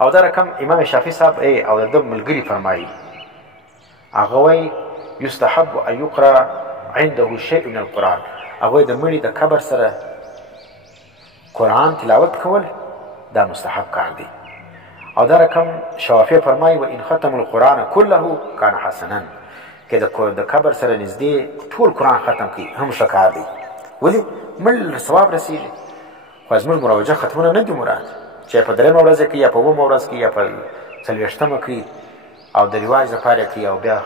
او دا رقم امام شافعي صاحب او د ملګري فرمایي هغه وایي یستحب ان یقرأ عنده شیء من القرآن. هغه د مړي د قبر سره قرآن تلاوت کول دا مستحب کار دی. او دا رقم شافعي فرمایي و ان ختم القرآن كله كان حسنا، که د قبر سره نږدې ټول قرآن ختم کړي هم ښه کار دی. ولې مړ ثواب رسېږي، خو زموږ مروجه ختمونه نه دي مراد چې په درېیمه ورځ کې یا په اوومه ورځ کې یا په څلوېښتمه کړي او د رواج دپاره کړي او بیا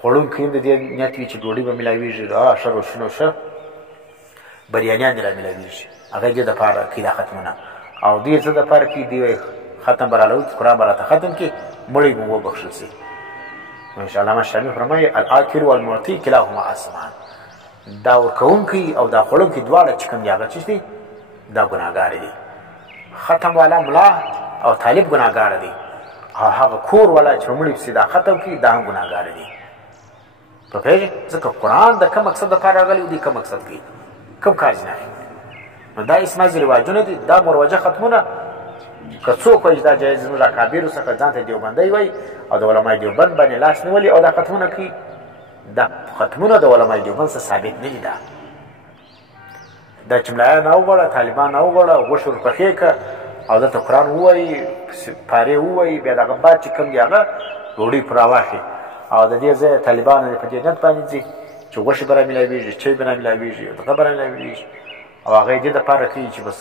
خوړونکي هم د دې نیت وي چې ډوډۍ به میلاوېږي ښه روشونه ښه بریانیان دې را میلاوېږي، هغه دې دپاره کوي دا ختمونه. او دې څه دپاره کوي دوی وایي ختم به راله وکړي، قرآن به راته ختم کړي، مړی به وبخښل سي. علامه شامي فرمایي الآکل والمعطي کلاهما آثمان، دا ورکوونکی او دا خوړونکی دواړه چې کوم دي هغه څه دي دا ګناهګار دي. ختم والا ملا او طالب ګناهګار دي، هغه کور والا چې په مړي پسې دا ختم کړي دا هم ګناهګار دي. په پوهېږې ځکه قرآن د کوم مقصد دپاره راغلی دی، کوم مقصد کوي، کوم کار جنایي. نو دا اسماعیل رواجونه دي، دا مروجه ختمونه که څوک وایي چې دا جایز زموږ اکابرو څخه ځان ته دیوبندی وایي او د علمای دیوبند باندې لاس نیولي او دا ختمونه کوي، دا ختمونه د علمای دیوبند څخه ثابت نه دي. دا چې ملایان راوغواړه، طالبان راوغواړه، غوښ ورپخې که او دلته قرآن ووایي، پارې ووایي، بیا د هغه بعد چې کوم دي هغه ډوډۍ پر راواخلي او د دې ځای طالبانو په دې نیت باندې ځي چې غوښې به رامیلاوېږي، چای به رامیلاوېږي، دغه به رامیلاوېږي او هغه یې دې دپاره کوي چې بس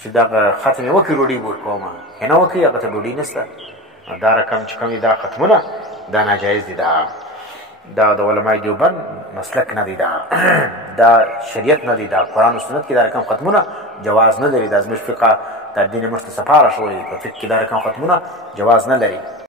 چې دغه ختم یې وکړي ډوډۍ به ورکومه، یې نه وکړي هغه ته ډوډۍ نشته. دا رقم چې کوم دي دا ختمونه دا ناجایز دي، دا د علمای دیوبند مسلک نه دی، دا شریعت نه دی، دا قرآن و سنت کې دا رقم ختمونه جواز نه لري. دا زموږ فقه دا دین موږ ته سپاره شوی په فقه کې دا رقم ختمونه جواز نه لري.